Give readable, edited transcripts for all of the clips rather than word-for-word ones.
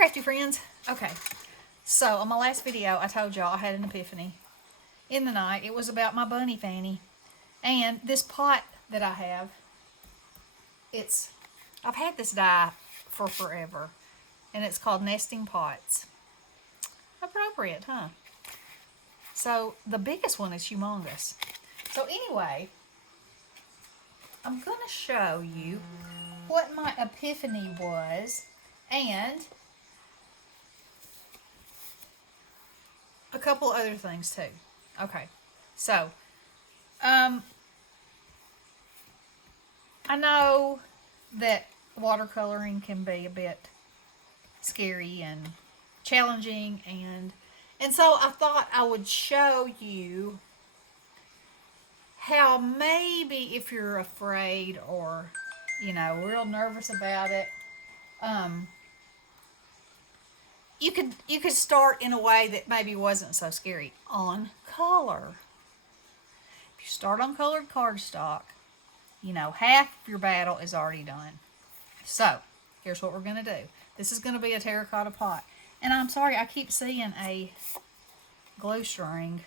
crafty friends. Okay, so on my last video I told y'all I had an epiphany in the night. It was about my bunny fanny. And this pot that I have, I've had this die for forever. And it's called Nesting Pots. Appropriate, huh? So the biggest one is humongous. So anyway, I'm going to show you what my epiphany was and a couple other things too. Okay, so I know that watercoloring can be a bit scary and challenging, and so I thought I would show you how maybe if you're afraid or real nervous about it, you could start in a way that maybe wasn't so scary on color. If you start on colored cardstock, half of your battle is already done. So here's what we're going to do. This is going to be a terracotta pot. And I'm sorry, I keep seeing a glue string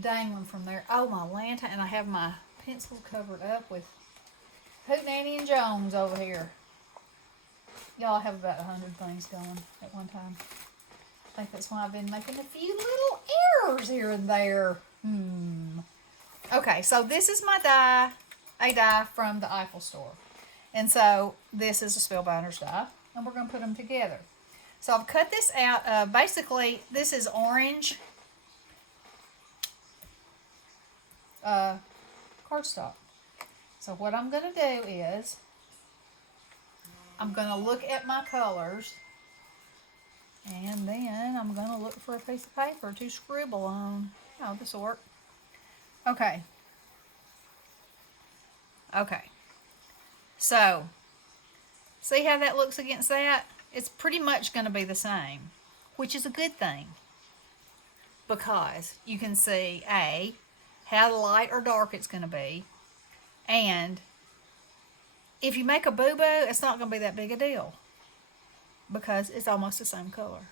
dangling from there. Oh, my lantern. And I have my pencil covered up with Hootenanny and Jones over here. Y'all have about 100 things going at one time. I think that's why I've been making a few little errors here and there. Okay, so this is my die, a die from the Eiffel Store. And so this is a Spellbinders die, and we're going to put them together. So I've cut this out. Basically, this is orange cardstock. So what I'm going to do is I'm going to look at my colors, and then I'm going to look for a piece of paper to scribble on. Oh, this will work. Okay. Okay. So, see how that looks against that? It's pretty much going to be the same, which is a good thing, because you can see, A, how light or dark it's going to be, and if you make a boo-boo, it's not going to be that big a deal, because it's almost the same color.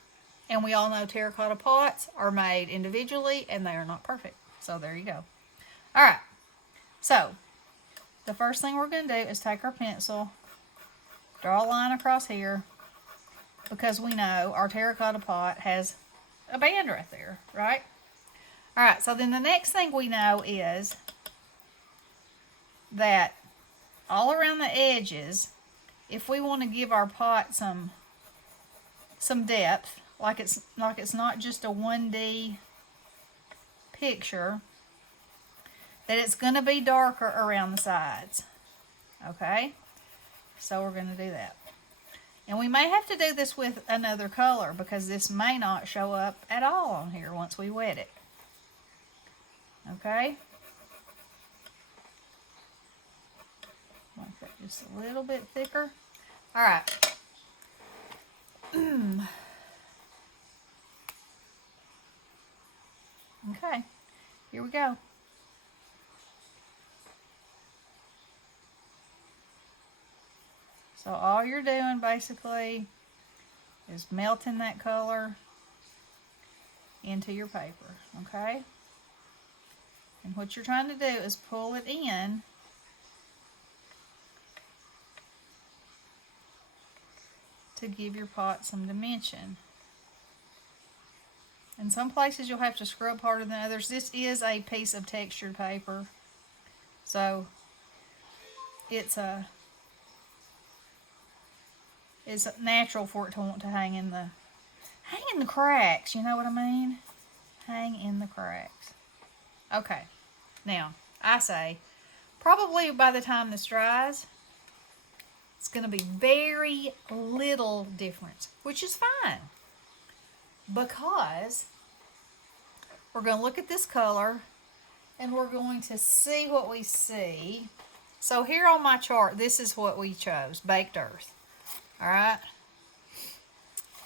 And we all know terracotta pots are made individually, and they are not perfect. So there you go. All right. So the first thing we're going to do is take our pencil, draw a line across here, because we know our terracotta pot has a band right there, right? All right, so then the next thing we know is that all around the edges, if we want to give our pot some depth, like it's not just a 1D picture, that it's going to be darker around the sides. Okay? So we're going to do that. And we may have to do this with another color, because this may not show up at all on here once we wet it. Okay? Make that just a little bit thicker. All right. Okay, here we go. So all you're doing basically is melting that color into your paper, okay? And what you're trying to do is pull it in to give your pot some dimension. In some places you'll have to scrub harder than others. This is a piece of textured paper, so it's natural for it to want to hang in the cracks, you know what I mean? Hang in the cracks. Okay, now I say probably by the time this dries, it's going to be very little difference, which is fine, because we're going to look at this color and we're going to see what we see. So here on my chart, this is what we chose, baked earth. All right.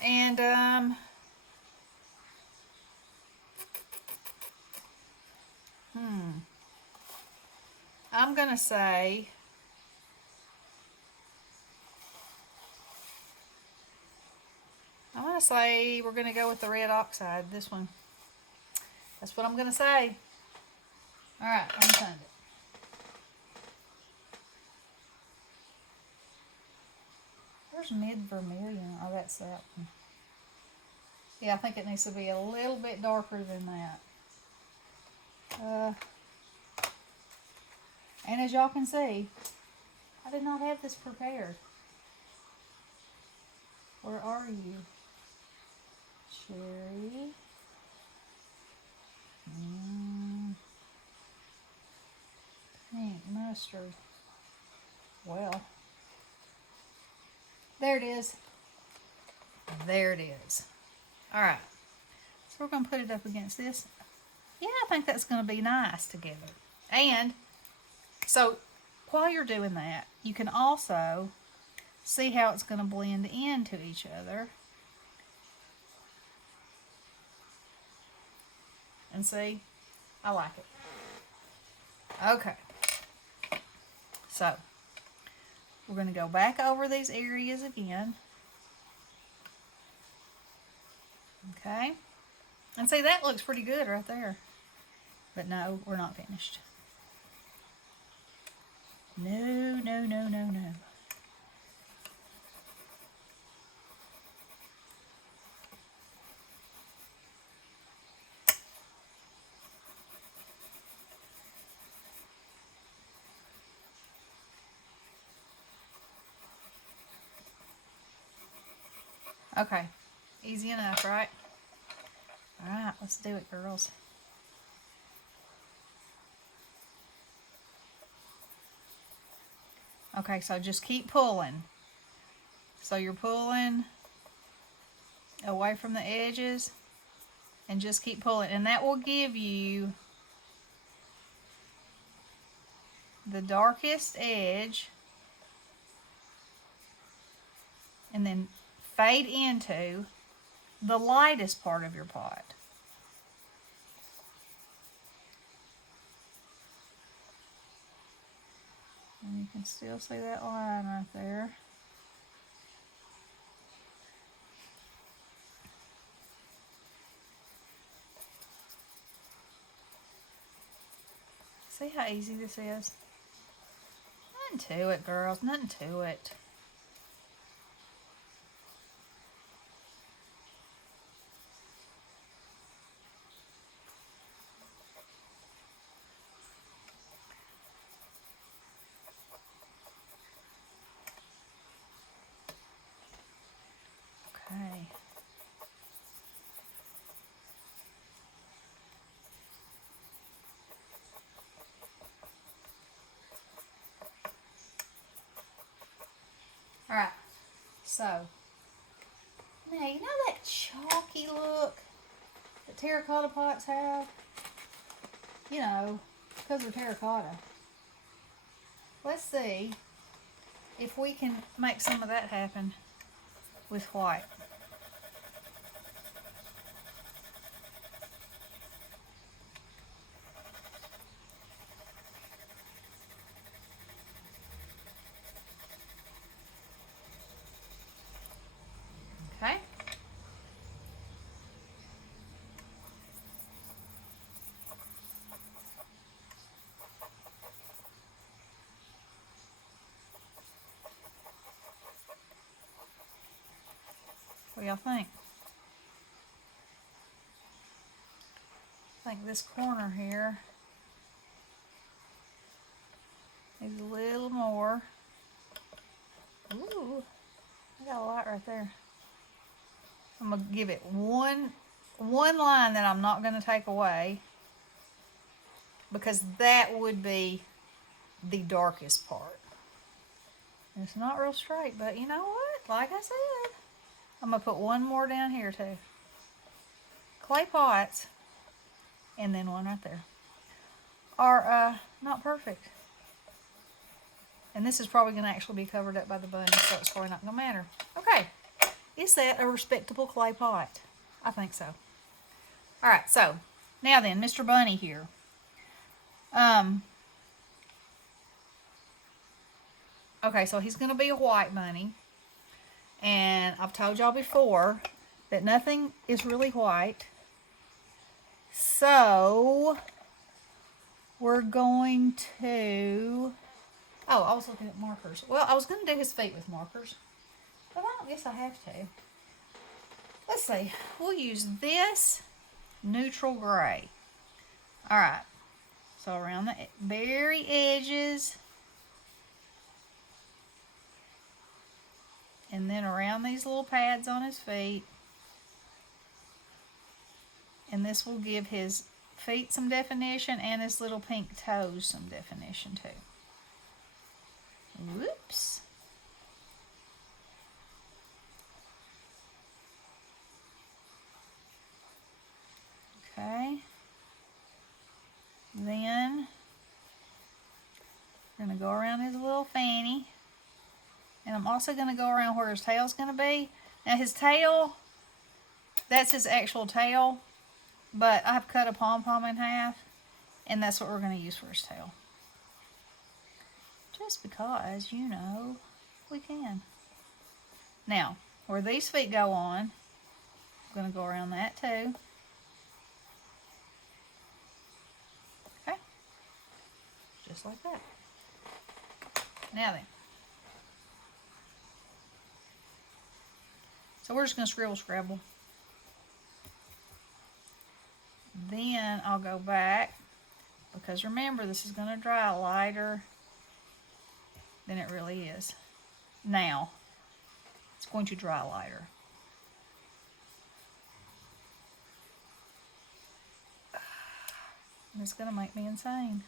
And I'm going to say going to say we're going to go with the red oxide, this one. That's what I'm going to say. All right, untied it. Where's mid-vermilion? Oh, that's that one. Yeah, I think it needs to be a little bit darker than that. And as y'all can see, I did not have this prepared. Where are you? Cherry. Pink mustard. Well, there it is. There it is. All right. So we're going to put it up against this. Yeah, I think that's going to be nice together. And so while you're doing that, you can also see how it's going to blend into each other. And see, I like it. Okay. So, we're going to go back over these areas again. Okay. And see, that looks pretty good right there. But no, we're not finished. No, no, no, no, no. Okay, easy enough, right? All right, let's do it, girls. Okay, so just keep pulling. So you're pulling away from the edges and just keep pulling. And that will give you the darkest edge and then fade into the lightest part of your pot. And you can still see that line right there. See how easy this is? Nothing to it, girls. Nothing to it. Okay. Alright, so now you know that chalky look that terracotta pots have? You know, because they're terracotta. Let's see if we can make some of that happen with white. Okay. What do y'all think? I think this corner here needs a little more. Ooh, I got a lot right there. I'm going to give it one line that I'm not going to take away, because that would be the darkest part. And it's not real straight, but you know what? Like I said, I'm going to put one more down here too. Clay pots, and then one right there, are not perfect. And this is probably going to actually be covered up by the bunny, so it's probably not going to matter. Okay. Is that a respectable clay pot? I think so. All right, so now then, Mr. Bunny here. Okay, so he's going to be a white bunny. And I've told y'all before that nothing is really white. So we're going to, oh, I was looking at markers. Well, I was going to do his feet with markers, but I don't guess I have to. Let's see, we'll use this neutral gray. All right, so around the very edges, and then around these little pads on his feet. And this will give his feet some definition and his little pink toes some definition too. Whoops. Okay. Then I'm going to go around his little fanny. And I'm also going to go around where his tail's going to be. Now his tail, that's his actual tail. But I've cut a pom-pom in half. And that's what we're going to use for his tail. Just because, you know, we can. Now, where these feet go on, I'm going to go around that too. Okay. Just like that. Now then. So we're just going to scribble scrabble. Then I'll go back, because remember this is going to dry lighter than it really is. Now, it's going to dry lighter. And it's going to make me insane.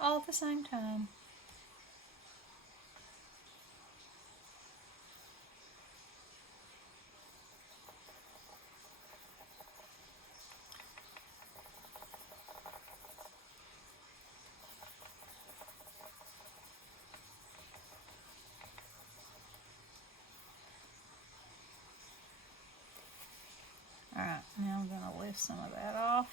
All at the same time. Alright, now I'm going to lift some of that off.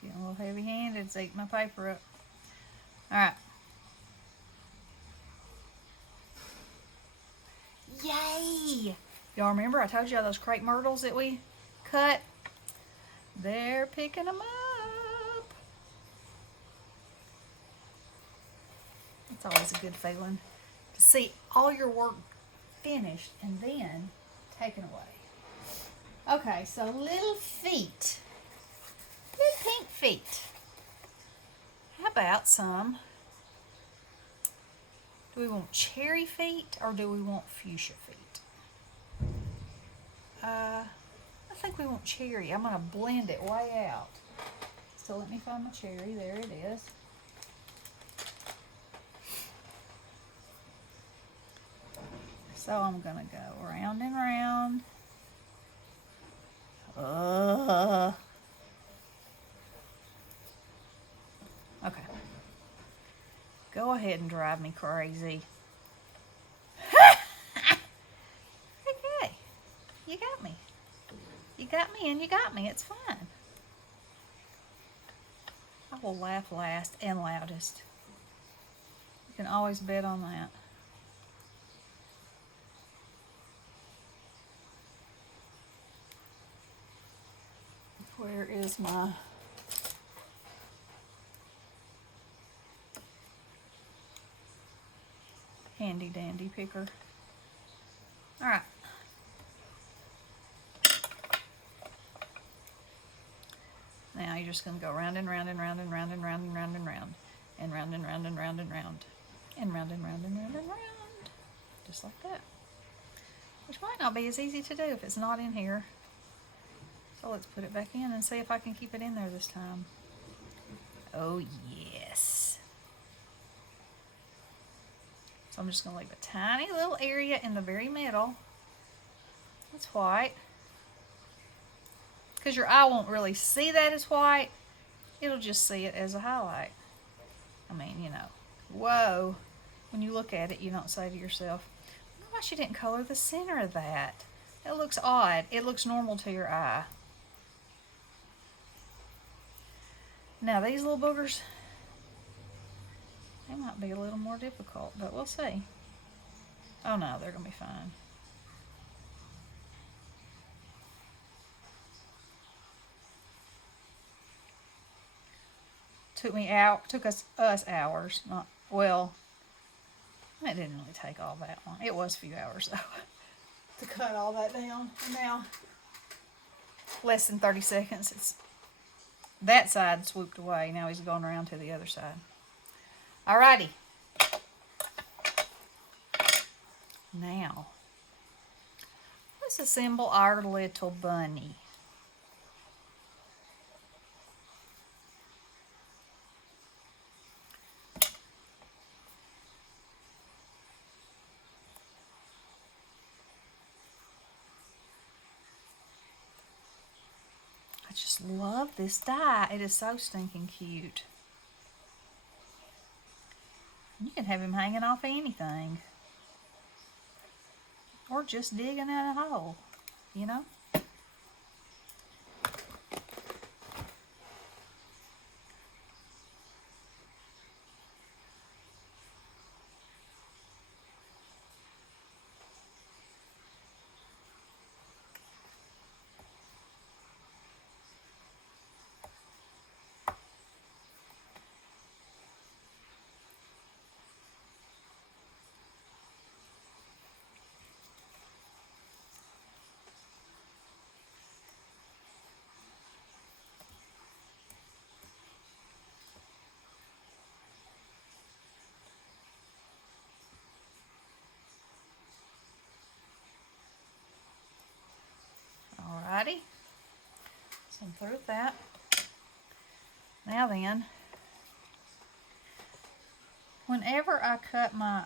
Getting a little heavy-handed, it's eating my paper up. Alright. Yay! Y'all remember I told you those crepe myrtles that we cut? They're picking them up. It's always a good feeling to see all your work finished and then taken away. Okay, so little feet. Little pink feet. How about some... Do we want cherry feet or do we want fuchsia feet? I think we want cherry. I'm going to blend it way out. So let me find my cherry. There it is. So I'm going to go round and round. Okay. Go ahead and drive me crazy. Okay. You got me. You got me and you got me. It's fine. I will laugh last and loudest. You can always bet on that. Where is my... handy dandy picker? Alright. Now you're just going to go round and round and round and round and round and round and round. And round and round and round and round. And round and round and round and round. Just like that. Which might not be as easy to do if it's not in here. So let's put it back in and see if I can keep it in there this time. Oh yes. So I'm just going to leave a tiny little area in the very middle. That's white. Because your eye won't really see that as white. It'll just see it as a highlight. I mean, you know, whoa. When you look at it, you don't say to yourself, I wonder why she didn't color the center of that. That looks odd. It looks normal to your eye. Now these little boogers, they might be a little more difficult, but we'll see. Oh no, they're going to be fine. Took us hours. Not, well, it didn't really take all that long. It was a few hours though to cut all that down. And now, less than 30 seconds, it's that side swooped away. Now he's going around to the other side. Alrighty. Now, let's assemble our little bunny. I just love this die. It is so stinking cute. You can have him hanging off anything. Or just digging at a hole, you know? Alrighty. So I'm through with that. Now then, whenever I cut my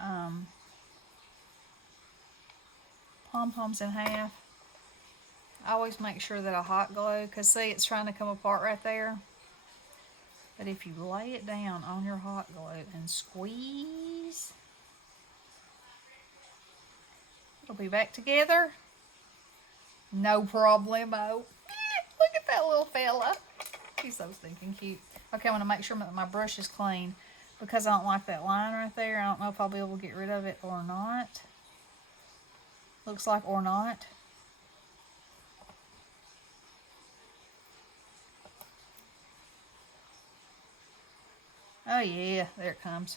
pom-poms in half, I always make sure that I hot glue, because see, it's trying to come apart right there. But if you lay it down on your hot glue and squeeze, it'll be back together. No problemo. Look at that little fella. He's so stinking cute. Okay, I want to make sure that my brush is clean, because I don't like that line right there. I don't know if I'll be able to get rid of it or not. Looks like or not. Oh yeah, there it comes.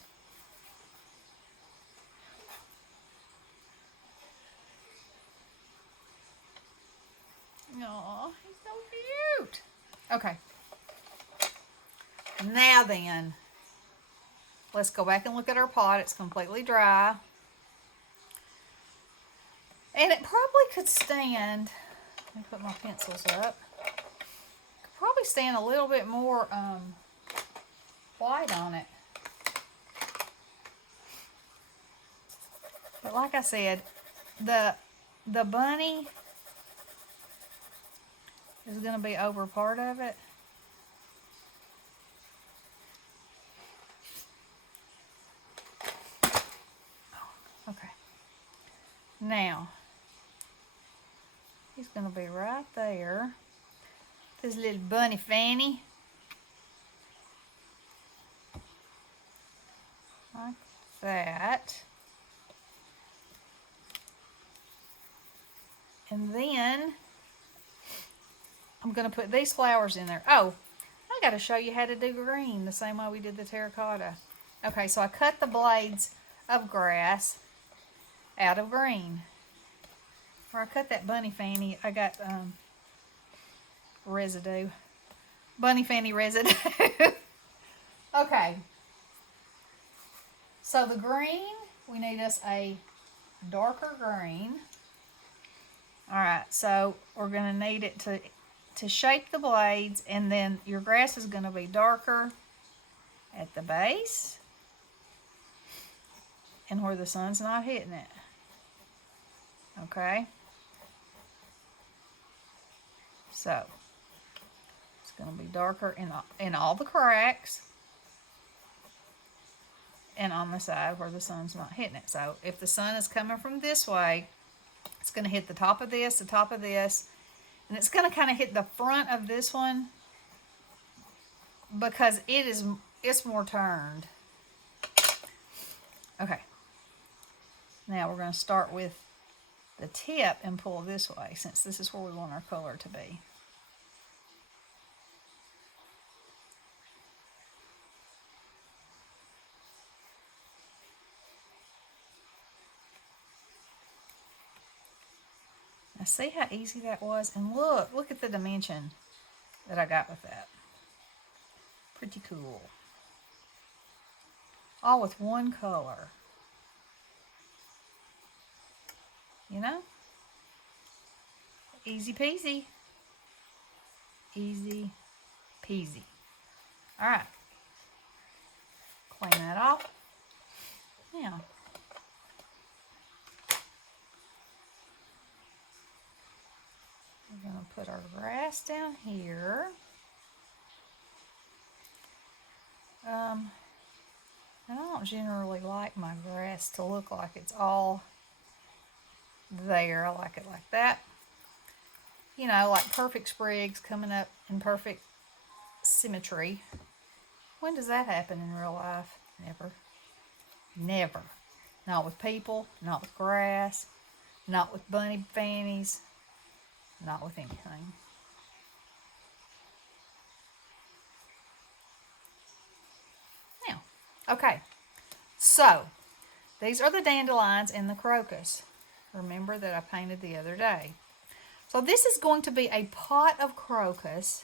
Aw, he's so cute. Okay. Now then, let's go back and look at our pot. It's completely dry. And it probably could stand, let me put my pencils up, could probably stand a little bit more white on it. But like I said, the bunny is going to be over part of it. Okay. Now, he's going to be right there. This little bunny fanny. Like that. And then I'm going to put these flowers in there. Oh, I got to show you how to do green the same way we did the terracotta. Okay, so I cut the blades of grass out of green. Where I cut that bunny fanny, I got residue. Bunny fanny residue. Okay. So the green, we need us a darker green. Alright, so we're going to need it to shape the blades, and then your grass is going to be darker at the base and where the sun's not hitting it. Okay? So, it's going to be darker in all the cracks. and on the side where the sun's not hitting it. So if the sun is coming from this way, it's going to hit the top of this, and it's going to kind of hit the front of this one because it's more turned. Okay. Now we're going to start with the tip and pull this way, since this is where we want our color to be. Now see how easy that was? And look at the dimension that I got with that. Pretty cool. All with one color. You know? Easy peasy. Easy peasy. All right. Clean that off. Now, we're going to put our grass down here. I don't generally like my grass to look like it's all there. I like it like that. You know, like perfect sprigs coming up in perfect symmetry. When does that happen in real life? Never. Never. Not with people, not with grass, not with bunny fannies, not with anything. Now, okay, so these are the dandelions and the crocus. Remember that I painted the other day. So this is going to be a pot of crocus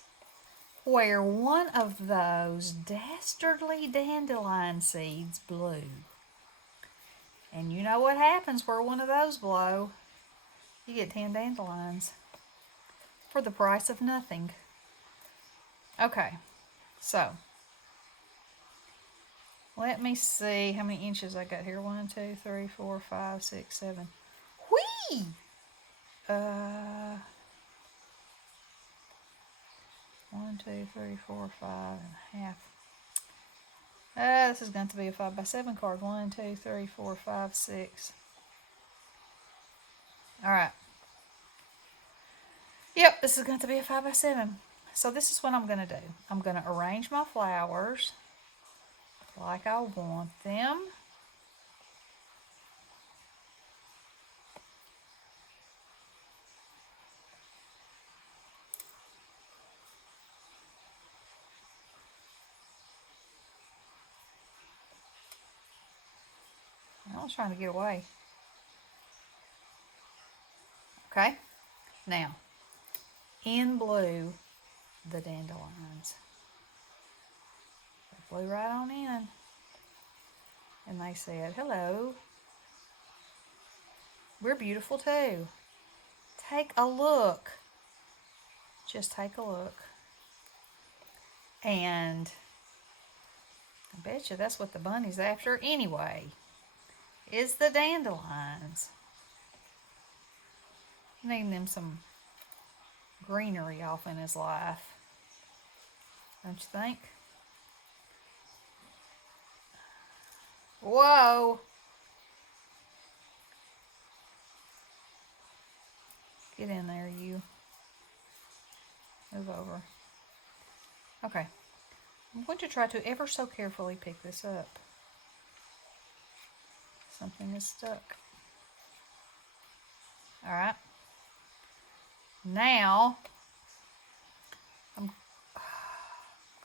where one of those dastardly dandelion seeds blew. And you know what happens where one of those blow? You get 10 dandelions for the price of nothing. Okay, so let me see how many inches I got here. 1, 2, 3, 4, 5, 6, 7. Whee! 1, 2, 3, 4, 5.5. This is going to be a 5x7 card. 1, 2, 3, 4, 5, 6. All right. Yep, this is going to be a 5x7. So this is what I'm going to do. I'm going to arrange my flowers like I want them. I was trying to get away. Okay, now in blue, the dandelions. They flew right on in, and they said, "Hello, we're beautiful too. Take a look. Just take a look." And I bet you that's what the bunny's after anyway, is the dandelions. Needing them some greenery off in his life, don't you think? Whoa! Get in there, you. Move over. Okay. I'm going to try to ever so carefully pick this up. Something is stuck. Alright. Now, I'm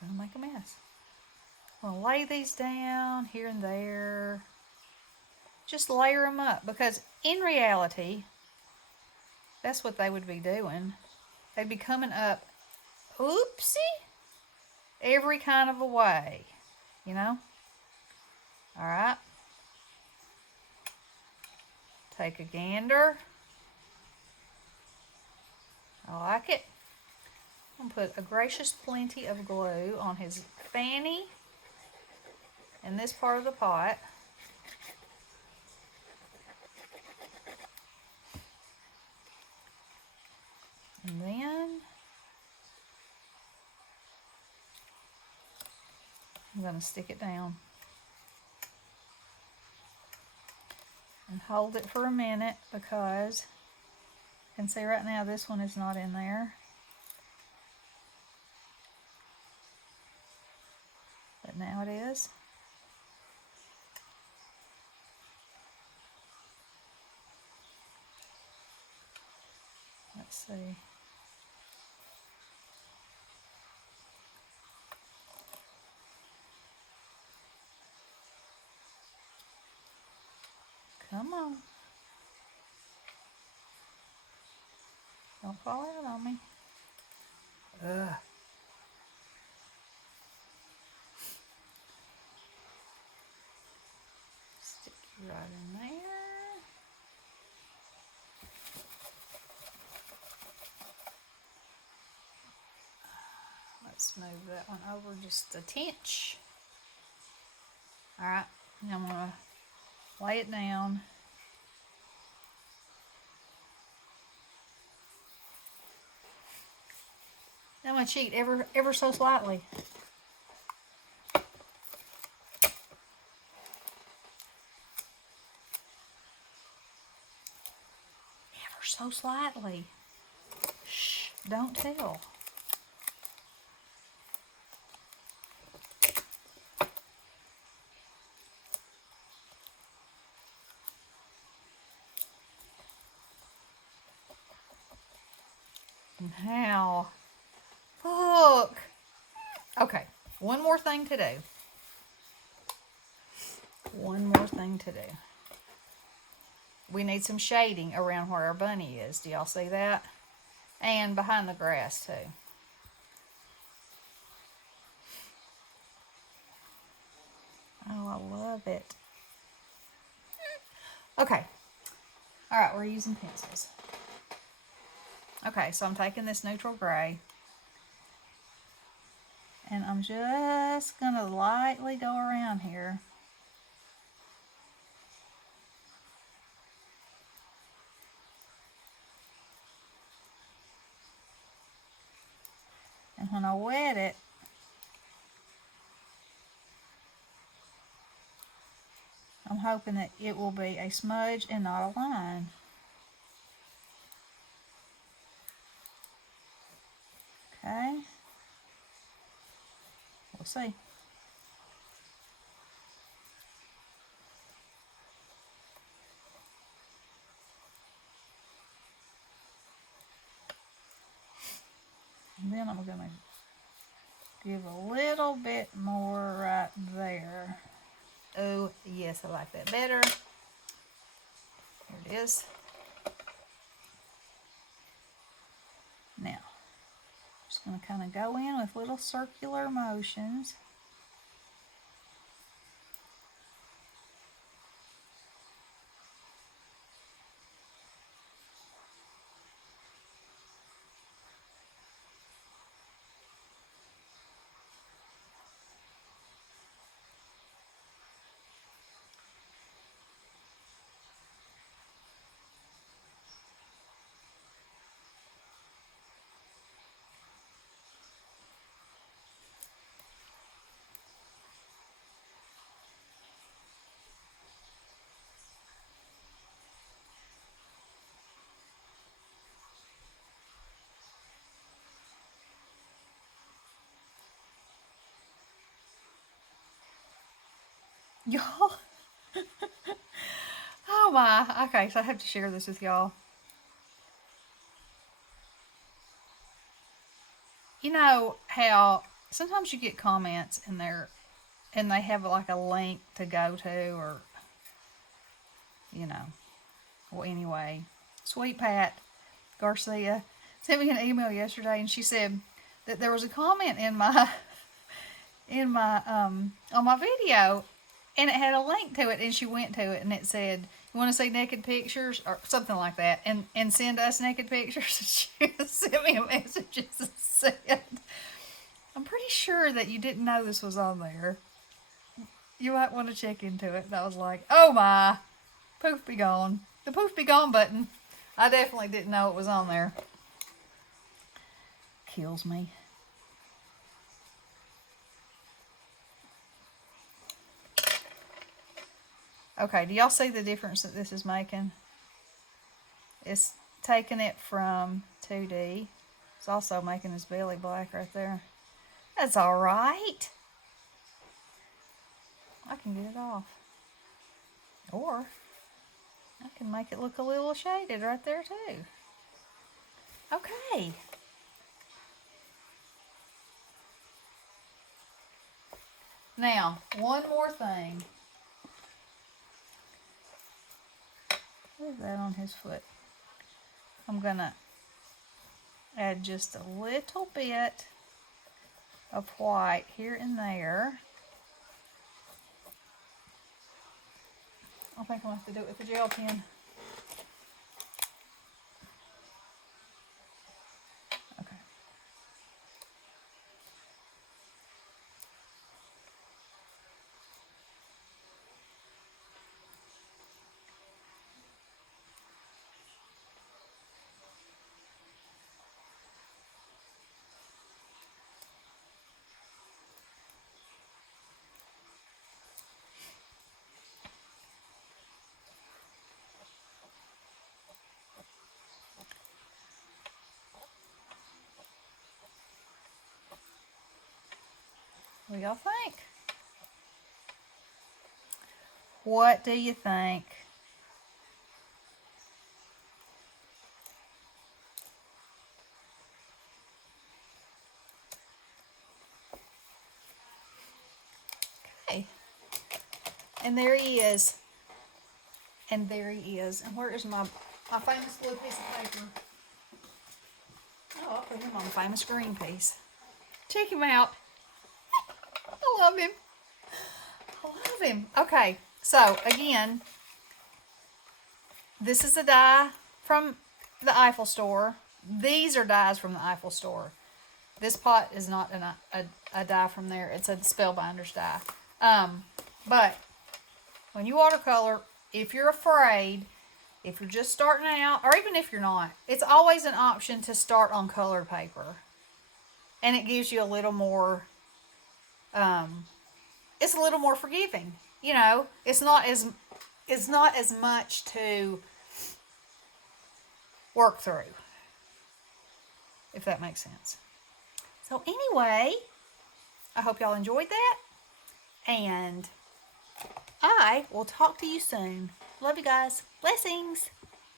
going to make a mess. I'm going to lay these down here and there. Just layer them up, because in reality, that's what they would be doing. They'd be coming up, oopsie, every kind of a way, you know? Alright. Take a gander. I like it. I'm going to put a gracious plenty of glue on his fanny and this part of the pot. And then I'm going to stick it down. And hold it for a minute because you can see right now this one is not in there. But now it is. Let's see. Come on. Don't fall out on me. Ugh. Stick you right in there. Let's move that one over just a tinch. Alright, now I'm going to lay it down. I'm going to cheat ever so slightly. Ever so slightly. Shh, don't tell. Now, look. Okay, one more thing to do. One more thing to do. We need some shading around where our bunny is. Do y'all see that? And behind the grass too. Oh, I love it. Okay. All right, we're using pencils. Okay, so I'm taking this neutral gray. And I'm just going to lightly go around here. And when I wet it, I'm hoping that it will be a smudge and not a line. Okay. We'll see. And then I'm going to give a little bit more right there. Oh, yes, I like that better. Here it is. Now, just going to kind of go in with little circular motions. Y'all. Oh my. Okay, so I have to share this with y'all. You know how sometimes you get comments and they have like a link to go to, or well, anyway, Sweet Pat Garcia sent me an email yesterday, and she said that there was a comment in my on my video, and it had a link to it, and she went to it, and it said, "You want to see naked pictures?" or something like that, and send us naked pictures. She sent me a message and said, "I'm pretty sure that you didn't know this was on there. You might want to check into it." And I was like, "Oh my, poof be gone." The poof be gone button. I definitely didn't know it was on there. Kills me. Okay, do y'all see the difference that this is making? It's taking it from 2D. It's also making his belly black right there. That's all right. I can get it off. Or I can make it look a little shaded right there too. Okay. Now, one more thing. What is that on his foot? I'm gonna add just a little bit of white here and there. I think I'm gonna have to do it with the gel pen. Okay. What do y'all think? What do you think? Okay. And there he is. And there he is. And where is my famous blue piece of paper? Oh, I'll put him on the famous green piece. Check him out. I love him. I love him. Okay, so again, this is a die from the Eiffel Store. These are dies from the Eiffel Store. This pot is not a die from there. It's a Spellbinders die. But when you watercolor, if you're afraid, if you're just starting out, or even if you're not, it's always an option to start on colored paper. And it gives you a little more, it's a little more forgiving. You know, it's not as much to work through, if that makes sense. So anyway, I hope y'all enjoyed that, and I will talk to you soon. Love you guys. Blessings.